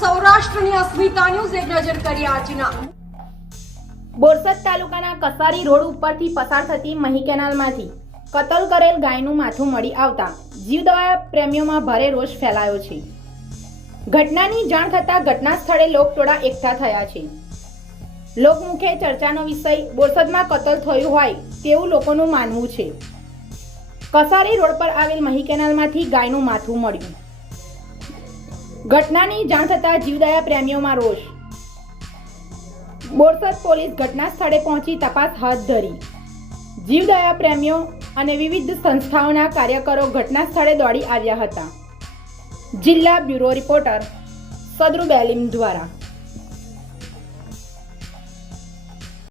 સૌરાષ્ટ્રની અસ્મિતા ન્યૂઝ. એક નજર કરીએ આજના. બોરસદ તાલુકાના કસારી રોડ ઉપરથી પસાર થતી મહી કેનાલમાંથી કતલ કરેલ ગાયનું માથું મળી આવતા જીવદયા પ્રેમીઓમાં ભારે રોષ ફેલાયો છે. ઘટનાની જાણ થતાં ઘટના સ્થળે લોકટોળા એકઠા થયા છે. લોકમુખે ચર્ચાનો વિષય બોરસદમાં કતલ થયું હોય તેવું લોકોનું માનવું છે. કસારી રોડ પર આવેલ મહી કેનાલમાંથી ગાયનું માથું મળ્યું. ઘટનાની જાણ થતાં જીવદયા પ્રેમીઓમાં રોષ. બોરસદ પોલીસ ઘટના સ્થળે પહોંચી તપાસ હાથ ધરી. જીવદયા પ્રેમીઓ અને વિવિધ સંસ્થાઓના કાર્યકરો ઘટના સ્થળે દોડી આવ્યા હતા. જિલ્લા બ્યુરો રિપોર્ટર સદરુ બેલીમ દ્વારા.